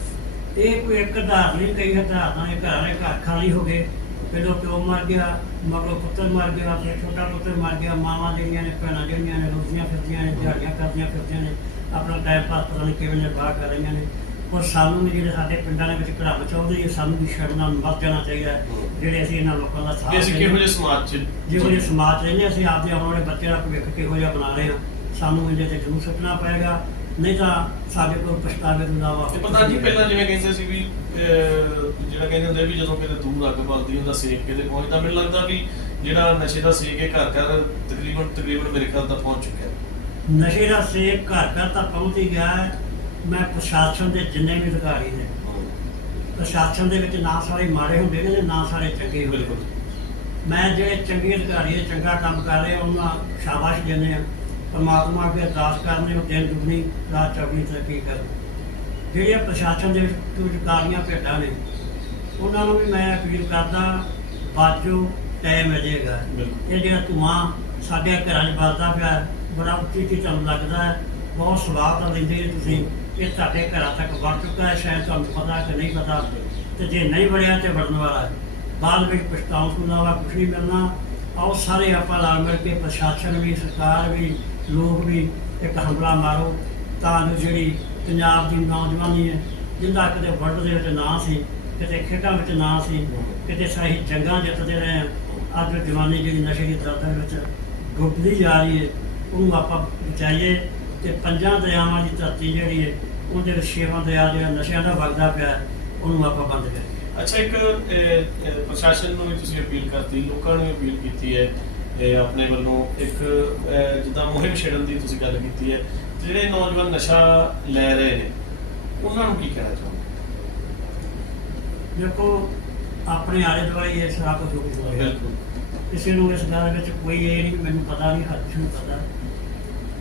A: ਇਹ ਕੋਈ ਇੱਕ ਆਧਾਰ ਨਹੀਂ ਕਈ ਆਧਾਰਾਂ ਇਹ ਘਰਾਂ ਦੇ ਘਰ ਖਾਲੀ ਹੋ ਗਏ। ਪਹਿਲੋਂ ਪਿਓ ਮਰ ਗਿਆ ਮਗਰੋਂ ਪੁੱਤਰ ਮਰ ਗਿਆ ਫਿਰ ਛੋਟਾ ਪੁੱਤਰ ਮਰ ਗਿਆ ਮਾਵਾਂ ਜਿਹੜੀਆਂ ਨੇ ਭੈਣਾਂ ਜਿਹੜੀਆਂ ਨੇ ਰੋਟੀਆਂ ਫਿਰਦੀਆਂ ਨੇ ਦਿਹਾੜੀਆਂ ਕਰਦੀਆਂ ਫਿਰਦੀਆਂ ਨੇ ਆਪਣਾ ਟਾਈਮ ਪਾਸ ਪਤਾ ਨਹੀਂ ਕਿਵੇਂ ਨਿਰਵਾਹ ਕਰ ਰਹੀਆਂ ਨੇ। ਔਰ ਸਾਨੂੰ ਵੀ ਜਿਹੜੇ ਸਾਡੇ ਪਿੰਡਾਂ ਦੇ ਵਿੱਚ ਘਰਾਂ ਬਚਾਉਂਦੇ ਨੇ ਸਾਨੂੰ ਵੀ ਸ਼ਰਮ ਨਾਲ ਮਰ ਜਾਣਾ ਚਾਹੀਦਾ। ਜਿਹੜੇ ਅਸੀਂ ਇਹਨਾਂ ਲੋਕਾਂ ਦਾ ਸਾਥ
B: ਅਸੀਂ ਕਿਹੋ। ਜਿਹੇ ਸਮਾਜ 'ਚ
A: ਜਿਹੋ ਜਿਹੇ ਸਮਾਜ 'ਚ ਰਹਿੰਦੇ ਅਸੀਂ ਆਪਦੇ ਆਉਣ ਵਾਲੇ ਬੱਚੇ ਦਾ ਭਵਿੱਖ ਕਿਹੋ ਜਿਹਾ ਬਣਾ ਰਹੇ ਹਾਂ। ਸਾਨੂੰ ਇਹਦੇ ਤੇ ਜ਼ਰੂਰ ਸੋਚਣਾ ਪਏਗਾ। ਨਹੀਂ ਤਾਂ ਸਾਡੇ ਕੋਲ ਪਛਤਾਵੇ ਤੋਂ ਇਲਾਵਾ
B: ਤੇ ਪਤਾ ਨਹੀਂ ਪਹਿਲਾਂ ਜਿਵੇਂ ਕਹਿੰਦੇ ਸੀ ਵੀ ਜਿਹੜਾ ਕਹਿੰਦੇ ਹੁੰਦੇ ਵੀ ਜਦੋਂ ਕਿਤੇ ਦੂਰ ਅੱਗ ਬਲਦੀ ਹੁੰਦਾ ਸੇਕ ਕਿਤੇ ਪਹੁੰਚਦਾ ਮੈਨੂੰ ਲੱਗਦਾ ਵੀ ਜਿਹੜਾ ਨਸ਼ੇ ਦਾ ਸੇਕ ਹੈ ਘਰ ਘਰ ਤਕਰੀਬਨ ਤਕਰੀਬਨ ਮੇਰੇ ਖਿਆਲ ਤਾਂ ਪਹੁੰਚ ਚੁੱਕਿਆ ਹੈ।
A: ਨਸ਼ੇ ਦਾ ਸੇਕ ਘਰ ਘਰ ਤਾਂ ਪਹੁੰਚ ਹੀ ਗਿਆ ਹੈ। ਮੈਂ ਪ੍ਰਸ਼ਾਸਨ ਦੇ ਜਿੰਨੇ ਵੀ ਅਧਿਕਾਰੀ ਨੇ ਪ੍ਰਸ਼ਾਸਨ ਦੇ ਵਿੱਚ ਨਾ ਸਾਰੇ ਮਾੜੇ ਹੁੰਦੇ ਨੇ ਨਾ ਸਾਰੇ ਚੰਗੇ ਹੁੰਦੇ
B: ਬਿਲਕੁਲ।
A: ਮੈਂ ਜਿਹੜੇ ਚੰਗੇ ਅਧਿਕਾਰੀ ਚੰਗਾ ਕੰਮ ਕਰ ਰਹੇ ਉਹਨਾਂ ਸ਼ਾਬਾਸ਼ ਦਿੰਦੇ ਆ ਪਰਮਾਤਮਾ ਅੱਗੇ ਅਰਦਾਸ ਕਰਨੇ ਉਹ ਦਿਨ ਦੁਗਣੀ ਰਾਤ ਚੌਗਣੀ ਤਰੱਕੀ ਕਰਨ। ਜਿਹੜੀਆਂ ਪ੍ਰਸ਼ਾਸਨ ਦੇ ਵਿੱਚ ਕੁਝ ਕਾਰੀਆਂ ਭੇਟਾਂ ਨੇ ਉਹਨਾਂ ਨੂੰ ਵੀ ਮੈਂ ਅਪੀਲ ਕਰਦਾ ਬਾਜੋ ਟਾਈਮ ਅਜੇਗਾ ਇਹ ਜਿਹੜਾ ਧੂਆਂ ਸਾਡੇ ਘਰਾਂ 'ਚ ਵੱਜਦਾ ਪਿਆ ਬੜਾ ਉੱਚੀ ਉੱਚੀ ਤੁਹਾਨੂੰ ਲੱਗਦਾ ਹੈ ਬਹੁਤ ਸਵਾਦ ਲੈਂਦੇ ਜੀ ਤੁਸੀਂ। ਇਹ ਤੁਹਾਡੇ ਘਰਾਂ ਤੱਕ ਵੜ ਚੁੱਕਾ ਹੈ ਸ਼ਾਇਦ ਤੁਹਾਨੂੰ ਪਤਾ ਕਿ ਨਹੀਂ ਪਤਾ। ਤੇ ਜੇ ਨਹੀਂ ਵੜਿਆ ਤੇ ਵੜਨ ਵਾਲਾ ਬਾਅਦ ਵਿੱਚ ਪਛਤਾਉਣ ਤੋਂ ਇਲਾਵਾ ਕੁਛ ਨਹੀਂ ਮਿਲਣਾ। ਆਓ ਸਾਰੇ ਆਪਾਂ ਰਲ ਮਿਲ ਕੇ ਪ੍ਰਸ਼ਾਸਨ ਵੀ ਸਰਕਾਰ ਵੀ ਲੋਕ ਵੀ ਇੱਕ ਹਮਲਾ ਮਾਰੋ, ਤਾਂ ਜੋ ਜਿਹੜੀ ਪੰਜਾਬ ਦੀ ਨੌਜਵਾਨੀ ਹੈ, ਜਿੰਦਾ ਕਿਤੇ ਵਰਲਡ ਦੇ ਵਿੱਚ ਨਾਂ ਸੀ, ਕਿਤੇ ਖੇਡਾਂ ਵਿੱਚ ਨਾਂ ਸੀ, ਕਿਤੇ ਸਹੀ ਜੰਗਾਂ ਜਿੱਤਦੇ ਰਹੇ ਆ ਅੱਜ ਜਵਾਨੀ ਜਿਹੜੀ ਨਸ਼ੇ ਦੀ ਦਲਦਲ ਵਿੱਚ ਡੁੱਬਦੀ ਜਾ ਰਹੀ ਹੈ, ਉਹਨੂੰ ਆਪਾਂ ਬਚਾਈਏ ਤੇ ਪੰਜਾਂ ਦਰਿਆਵਾਂ ਦੀ ਧਰਤੀ ਜਿਹੜੀ ਹੈ, ਉਹਦੇ ਵਿੱਚ ਛੇਵਾਂ ਦਰਿਆ ਜਿਹੜਾ ਨਸ਼ਿਆਂ ਦਾ ਵਗਦਾ ਪਿਆ ਉਹਨੂੰ ਆਪਾਂ ਬੰਦ ਕਰੀਏ।
B: ਅੱਛਾ, ਇੱਕ ਪ੍ਰਸ਼ਾਸਨ ਨੂੰ ਵੀ ਤੁਸੀਂ ਅਪੀਲ ਕਰਤੀ, ਲੋਕਾਂ ਨੂੰ ਵੀ ਅਪੀਲ ਕੀਤੀ ਹੈ ਇਹ ਆਪਣੇ ਵੱਲੋਂ ਇੱਕ ਜਿੱਦਾਂ ਮੁਹਿੰਮ ਛੇੜਨ ਦੀ ਤੁਸੀਂ ਗੱਲ ਕੀਤੀ ਹੈ ਤੇ ਜਿਹੜੇ ਨੌਜਵਾਨ ਨਸ਼ਾ ਲੈ ਰਹੇ ਨੇ ਉਹਨਾਂ ਨੂੰ ਕੀ ਕਹਿਣਾ ਚਾਹੁੰਦੇ
A: ਦੇਖੋ ਆਪਣੇ ਆਲੇ ਦੁਆਲੇ ਇਹ ਸਾਰਾ ਕੁਝ ਹੋ ਰਿਹਾ ਕਿਸੇ ਨੂੰ ਇਸ ਗੱਲ ਵਿੱਚ ਕੋਈ ਇਹ ਨਹੀਂ ਕਿ ਮੈਨੂੰ ਪਤਾ ਨਹੀਂ ਹੱਥ ਨੂੰ ਪਤਾ।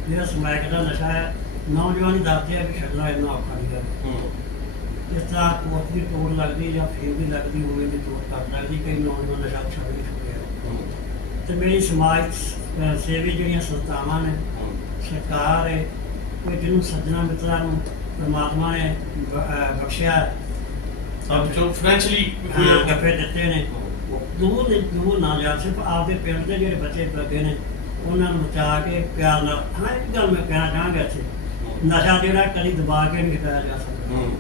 A: ਜਿਹੜਾ ਸਮੈਕ ਦਾ ਨਸ਼ਾ ਹੈ ਨੌਜਵਾਨ ਹੀ ਦੱਸਦੇ ਆ ਕਿ ਛੱਡਣਾ ਇੰਨਾ ਔਖਾ ਨਹੀਂ ਹੈ।
B: ਹੂੰ।
A: ਇਸ ਤਰ੍ਹਾਂ ਕੋਟ ਦੀ ਤੋੜ ਲੱਗਦੀ ਜਾਂ ਫੇਰ ਵੀ ਲੱਗਦੀ ਹੋਵੇ ਦੀ ਤੋੜ ਕਰ ਲੱਗਦੀ ਕਈ ਨੌਜਵਾਨ ਨਸ਼ਾ ਛੱਡ ਸਕਦੇ
B: ਹੂੰ,
A: ਤੇ ਮੇਰੀ ਸਮਾਜ ਅਹ ਸੇਵੀ ਜਿਹੜੀਆਂ ਸੰਸਥਾਵਾਂ ਨੇ
B: ਹੂੰ,
A: ਸਰਕਾਰ ਹੈ ਕੋਈ ਜਿਹਨੂੰ ਸੱਜਣਾ ਮਿੱਤਰਾਂ ਨੂੰ ਪ੍ਰਮਾਤਮਾ ਨੇ ਬ- ਅਹ ਬਖਸ਼ਿਆ।
B: ਸਭ ਜੋ ਫਾਈਨੈਂਸ਼ਲੀ
A: ਹਾਂ ਗੱਫੇ ਦਿੱਤੇ ਨੇ। ਦੂਰ ਦੇ ਦੂਰ ਨਾ ਜਾ ਸਿਰਫ ਆਪਦੇ ਪਿੰਡ ਦੇ ਜਿਹੜੇ ਬੱਚੇ ਲੱਗੇ ਨੇ ਉਹਨਾਂ ਨੂੰ ਬਚਾ ਕੇ ਪਿਆਰ ਨਾਲ ਹਾਂ ਇੱਕ ਗੱਲ ਮੈਂ ਕਹਿਣਾ ਚਾਹਾਂਗਾ ਇੱਥੇ। ਨਸ਼ਾ ਜਿਹੜਾ ਕਦੀ ਦਬਾ ਕੇ ਨਹੀਂ ਹਟਾਇਆ ਜਾ ਸਕਦਾ।
B: ਹੂੰ।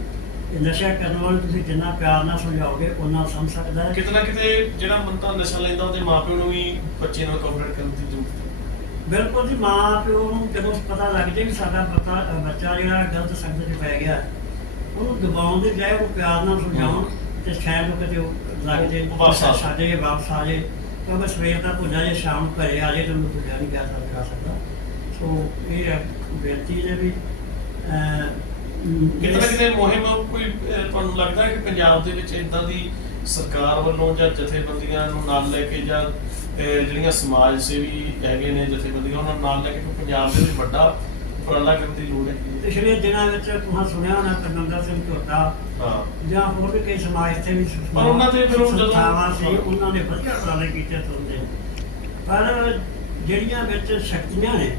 A: ਨਸ਼ਾ ਕਰਨ ਵਾਲੇ ਤੁਸੀਂ ਜਿੰਨਾ ਪਿਆਰ ਨਾਲ ਸਮਝਾਓਗੇ ਉਹਨਾਂ ਸਮਝ ਸਕਦਾ ਹੈ।
B: ਕਿਤੇ ਨਾ ਕਿਤੇ ਜਿਹੜਾ ਬੰਦਾ ਨਸ਼ਾ ਲੈਂਦਾ ਉਹਦੇ ਮਾਪਿਆਂ ਨੂੰ ਵੀ ਬੱਚੇ ਨਾਲ ਕੰਪੇਅਰ ਕਰਨ ਦੀ ਜ਼ਰੂਰਤ ਹੈ।
A: ਬਿਲਕੁਲ ਜੀ ਮਾਂ ਪਿਓ ਨੂੰ ਜਦੋਂ ਪਤਾ ਲੱਗ ਜੇ ਕਿ ਸਾਡਾ ਬੱਚਾ ਬੱਚਾ ਜਿਹੜਾ ਗਲਤ ਸੰਗਤ 'ਚ ਪੈ ਗਿਆ ਉਹਨੂੰ ਦਬਾਉਣ ਦੇ ਜਾਏ ਉਹ ਪਿਆਰ ਨਾਲ ਸਮਝਾਉਣ ਤੇ ਸ਼ਾਇਦ ਉਹ ਉਹ ਲੱਗ ਜੇ
B: ਵਾਪਸ ਆ।
A: ਸਾਡੇ ਵਾਪਸ ਆ ਜੇ ਕਿਉਂਕਿ ਸਵੇਰ ਦਾ ਭੁੱਜਾ ਜੇ ਸ਼ਾਮ ਘਰੇ ਆ ਜੇ ਤਾਂ ਉਹਨੂੰ ਭੁੱਜਾ ਨਹੀਂ ਕਰ ਸਕਦਾ। ਸੋ ਇਹ ਹੈ ਬੇਨਤੀ ਹੈ ਵੀ
B: ਕਿਤੇ ਨਾ ਕਿਤੇ ਮੁਹਿੰਮ ਕੋਈ ਤੁਹਾਨੂੰ ਲੱਗਦਾ ਹੈ ਕਿ ਪੰਜਾਬ ਦੇ ਵਿੱਚ ਇਦਾਂ ਦੀ ਸਰਕਾਰ ਵੱਲੋਂ ਜਾਂ ਜਥੇਬੰਦੀਆਂ ਨੂੰ ਨਾਲ ਲੈ ਕੇ ਜਾਂ ਜਿਹੜੀਆਂ ਸਮਾਜ ਸੇਵੀ ਹੈਗੇ ਨੇ ਜਥੇਬੰਦੀਆਂ ਉਹਨਾਂ ਨੂੰ ਨਾਲ ਲੈ ਕੇ ਪੰਜਾਬ ਦੇ ਵਿੱਚ ਵੱਡਾ ਉਪਰਾਲਾ ਕਰਨ ਦੀ ਲੋੜ ਹੈ?
A: ਪਿਛਲੇ ਦਿਨਾਂ ਵਿੱਚ ਤੁਸੀਂ ਸੁਣਿਆ ਹੋਣਾ ਕਰਨੰਦਰ ਸਿੰਘ ਝੋਟਾ
B: ਹਾਂ।
A: ਜਾਂ ਹੋਰ ਵੀ ਕਈ ਸਮਾਜ ਤੇ ਵੀ
B: ਪਰ ਉਹਨਾਂ ਦੇ ਫਿਰ ਜਦੋਂ-
A: ਸੀ ਉਹਨਾਂ ਨੇ ਵਧੀਆ ਉਪਰਾਲੇ ਕੀਤੇ ਤੁਰਦੇ। ਪਰ ਜਿਹੜੀਆਂ ਵਿੱਚ ਸ਼ਕਤੀਆਂ ਨੇ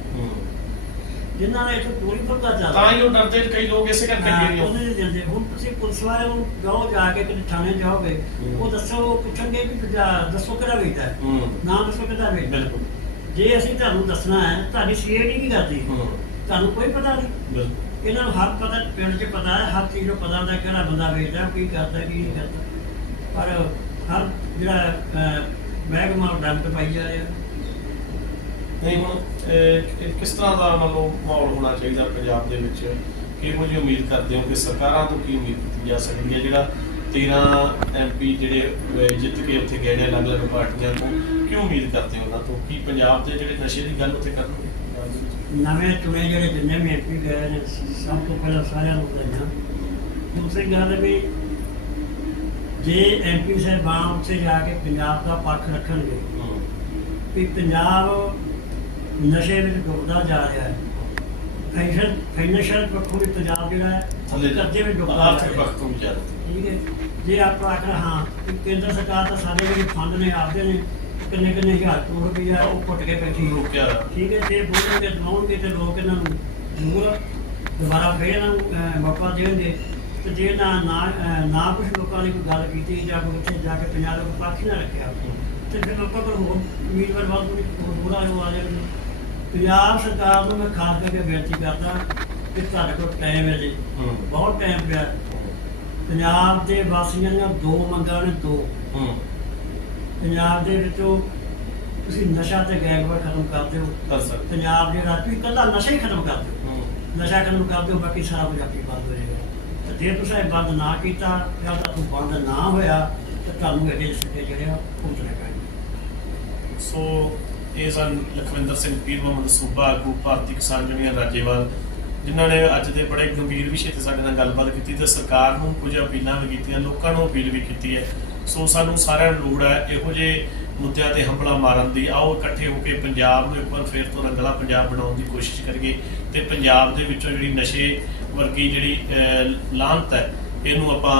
A: ਜਿਨ੍ਹਾਂ ਨੇ ਇੱਥੇ ਪੂਰੀ ਪੱਕਾ ਚੱਲਦਾ
B: ਤਾਂ ਹੀ ਉਹ ਡਰਦੇ ਕਈ ਲੋਕ ਇਸੇ ਕਰਕੇ
A: ਹਾਂ,
B: ਗਏ
A: ਉਹਨੇ ਨਹੀਂ ਦਿੰਦੇ ਹੁਣ ਤੁਸੀਂ ਪੁਲਿਸ ਵਾਲਿਆਂ ਨੂੰ ਜਾਓ ਜਾ ਕੇ ਕਿਤੇ ਥਾਣੇ ਜਾਓਗੇ। ਉਹ ਦੱਸੋ ਉਹ ਪੁੱਛਣਗੇ ਕਿ ਦੱਸੋ ਕਿਹੜਾ ਵੇਚਦਾ ਹੈ। ਨਾਮ ਦੱਸੋ ਕਿਹਦਾ ਵੇਚਦਾ।
B: ਬਿਲਕੁਲ।
A: ਜੇ ਅਸੀਂ ਤੁਹਾਨੂੰ ਦੱਸਣਾ ਹੈ ਤੁਹਾਡੀ ਸੀਆਈਡੀ ਕੀ ਕਰਦੀ ਤੁਹਾਨੂੰ ਕੋਈ ਪਤਾ ਨਹੀਂ।
B: ਬਿਲਕੁਲ।
A: ਇਹਨਾਂ ਨੂੰ ਹਰ ਪਤਾ ਪਿੰਡ 'ਚ ਪਤਾ ਹੈ ਹਰ ਚੀਜ਼ ਨੂੰ ਪਤਾ ਹੁੰਦਾ ਕਿਹੜਾ ਬੰਦਾ ਵੇਚਦਾ ਕੀ ਕਰਦਾ ਕੀ ਨਹੀਂ ਕਰਦਾ। ਪਰ ਹਰ ਜਿਹੜਾ ਅਹ, ਮਹਿਕਮਾ ਡੰਪ ਪਾਈ ਜਾ ਰਿਹਾ।
B: ਨਹੀਂ ਹੁਣ ਅਹ, ਕਿਸ ਤਰ੍ਹਾਂ ਦਾ ਮਤਲਬ ਮਾਹੌਲ ਹੋਣਾ ਚਾਹੀਦਾ ਪੰਜਾਬ ਦੇ ਵਿੱਚ? ਕਿਹੋ ਜਿਹੀ ਉਮੀਦ ਕਰਦੇ ਹੋ ਕਿ ਸਰਕਾਰਾਂ ਤੋਂ ਕੀ ਉਮੀਦ ਕੀਤੀ ਜਾ ਸਕਦੀ ਹੈ? ਜਿਹੜਾ 13 ਐਮਪੀ ਜਿਹੜੇ ਅਹ, ਜਿੱਤ ਕੇ ਉੱਥੇ ਗਏ ਨੇ ਅਲੱਗ-ਅਲੱਗ ਪਾਰਟੀਆਂ ਤੋਂ ਕੀ ਉਮੀਦ ਕਰਦੇ ਹੋ ਉਹਨਾਂ ਤੋਂ ਕੀ ਪੰਜਾਬ ਦੇ ਜਿਹੜੇ ਨਸ਼ੇ ਦੀ ਗੱਲ ਉੱਥੇ ਕਰਨਗੇ? ਪੰਜਾਬ ਦੇ ਵਿੱਚ?
A: ਨਵੇਂ ਚੁਣੇ ਜਿਹੜੇ ਜਿੰਨੇ ਵੀ ਐਮਪੀ ਗਏ ਨੇ ਸਭ ਤੋਂ ਪਹਿਲਾਂ ਸਾਰਿਆਂ ਨੂੰ ਵਧਾਈਆਂ। ਦੂਸਰੀ ਗੱਲ ਵੀ ਜੇ ਐਮਪੀ ਸਾਹਿਬਾਨ ਉੱਥੇ ਜਾ ਕੇ ਪੰਜਾਬ ਦਾ ਪੱਖ ਰੱਖਣਗੇ
B: ਹੂੰ।
A: ਕਿ ਪੰਜਾਬ ਨਸ਼ੇ ਵਿੱਚ ਡੁੱਬਦਾ ਜਾ ਰਿਹਾ ਹੈ। ਫਾਈਨੈਂਸ਼ੀਅਲ ਫਾਈਨੈਂਸ਼ੀਅਲ ਪੱਖੋਂ ਵੀ ਪੰਜਾਬ ਜਿਹੜਾ ਹੈ
B: ਥੱਲੇ
A: ਕਰਜ਼ੇ ਵਿੱਚ ਡੁੱਬਦਾ ਜਾ
B: ਆਰਥਿਕ
A: ਰਿਹਾ ਹੈ।
B: ਪੱਖ ਤੋਂ
A: ਠੀਕ ਹੈ। ਜੇ ਆਪਾਂ ਆਖਣਾ ਹਾਂ ਕਿ ਕੇਂਦਰ ਸਰਕਾਰ ਤਾਂ ਸਾਡੇ ਜਿਹੜੇ ਫੰਡ ਨੇ ਆਪਦੇ ਨੇ ਕਿੰਨੇ ਕਿੰਨੇ ਹਜ਼ਾਰ ਕਰੋੜ ਰੁਪਈਆ ਉਹ ਪੁੱਟ ਕੇ ਬੈਠੀ ਹੋ।
B: ਰੋਕਿਆ
A: ਠੀਕ ਹੈ ਜੇ ਬੋਲਣਗੇ ਦਵਾਉਣਗੇ ਤੇ ਲੋਕ ਇਹਨਾਂ ਨੂੰ ਜ਼ਰੂਰ ਦੁਬਾਰਾ ਫੇਰ ਇਹਨਾਂ ਨੂੰ ਅਹ, ਮੌਕਾ ਦੇਣਗੇ। ਤੇ ਜੇ ਨਾ ਨਾ ਅਹ, ਨਾ ਕੁਝ ਲੋਕਾਂ ਨੇ ਕੋਈ ਗੱਲ ਕੀਤੀ ਜਾਂ ਕੋਈ ਉੱਥੇ ਜਾ ਕੇ ਪੰਜਾਬ ਦਾ ਕੋਈ ਪੱਖ ਹੀ ਨਾ ਰੱਖਿਆ ਤੇ ਫਿਰ ਲੋਕਾਂ ਕੋਲ ਹੋਰ ਉਮੀਦਵਾਰ ਬਹੁਤ ਕੋਈ ਹੋਰ ਆ ਉਹ ਆ ਜਾਣਗੇ ਪੰਜਾਬ ਸਰਕਾਰ ਨੂੰ ਮੈਂ ਖਾਸ ਕਰਕੇ ਬੇਨਤੀ ਕਰਦਾ ਕਿ ਤੁਹਾਡੇ ਕੋਲ ਟਾਈਮ ਹੈ ਜੀ। ਬਹੁਤ ਟਾਈਮ ਪਿਆ। ਪੰਜਾਬ ਦੇ ਵਾਸੀਆਂ ਦੀਆਂ ਦੋ ਮੰਗਾਂ ਨੇ ਦੋ।
B: ਹੂੰ।
A: ਪੰਜਾਬ ਦੇ ਵਿੱਚੋਂ ਤੁਸੀਂ ਨਸ਼ਾ ਤੇ ਗੈਂਗਵਾਰ ਖਤਮ ਕਰ ਦਿਓ।
B: ਕਰ ਸਕਦੇ।
A: ਪੰਜਾਬ ਜਿਹੜਾ ਤੁਸੀਂ ਇਕੱਲਾ ਨਸ਼ਾ ਹੀ ਖਤਮ ਕਰ ਦਿਓ।
B: ਹੂੰ।
A: ਨਸ਼ਾ ਖਤਮ ਕਰ ਦਿਓ ਬਾਕੀ ਸਾਰਾ ਕੁਝ ਆਪੇ ਬੰਦ ਹੋ ਜਾਏਗਾ। ਤੇ ਜੇ ਤੁਸੀਂ ਇਹ ਬੰਦ ਨਾ ਕੀਤਾ ਜਾਂ ਤਾਂ ਤੂੰ ਬੰਦ ਨਾ ਹੋਇਆ ਤਾਂ ਤੁਹਾਨੂੰ ਇਹਦੇ ਸਿੱਟੇ ਜਿਹੜੇ ਆ ਭੁਗਤਣੇ ਪੈਣਗੇ
B: ਸੋ ਇਹ ਸਨ ਲਖਵਿੰਦਰ ਸਿੰਘ ਪੀਰ ਮੁਹੰਮਦ ਸੂਬਾ ਆਗੂ ਭਾਰਤੀ ਕਿਸਾਨ ਯੂਨੀਅਨ ਰਾਜੇਵਾਲ ਜਿਨ੍ਹਾਂ ਨੇ ਅੱਜ ਦੇ ਬੜੇ ਗੰਭੀਰ ਵਿਸ਼ੇ ਤੇ ਸਾਡੇ ਨਾਲ ਗੱਲਬਾਤ ਕੀਤੀ ਤੇ ਸਰਕਾਰ ਨੂੰ ਕੁਝ ਅਪੀਲਾਂ ਵੀ ਕੀਤੀਆਂ ਲੋਕਾਂ ਨੂੰ ਅਪੀਲ ਵੀ ਕੀਤੀ ਹੈ। ਸੋ ਸਾਨੂੰ ਸਾਰਿਆਂ ਨੂੰ ਲੋੜ ਹੈ ਇਹੋ ਜਿਹੇ ਮੁੱਦਿਆਂ ਤੇ ਹਮਲਾ ਮਾਰਨ ਦੀ। ਆਓ ਇਕੱਠੇ ਹੋ ਕੇ ਪੰਜਾਬ ਨੂੰ ਇੱਕ ਵਾਰ ਫੇਰ ਤੋਂ ਰੰਗਲਾ ਪੰਜਾਬ ਬਣਾਉਣ ਦੀ ਕੋਸ਼ਿਸ਼ ਕਰੀਏ ਤੇ ਪੰਜਾਬ ਦੇ ਵਿੱਚੋਂ ਜਿਹੜੀ ਨਸ਼ੇ ਵਰਗੀ ਜਿਹੜੀ ਅਹ, ਲਾਹਨਤ ਹੈ ਇਹਨੂੰ ਆਪਾਂ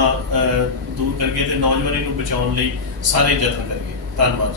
B: ਦੂਰ ਕਰੀਏ ਤੇ ਨੌਜਵਾਨੀ ਨੂੰ ਬਚਾਉਣ ਲਈ ਸਾਰੇ ਯਤਨ ਕਰੀਏ। ਧੰਨਵਾਦ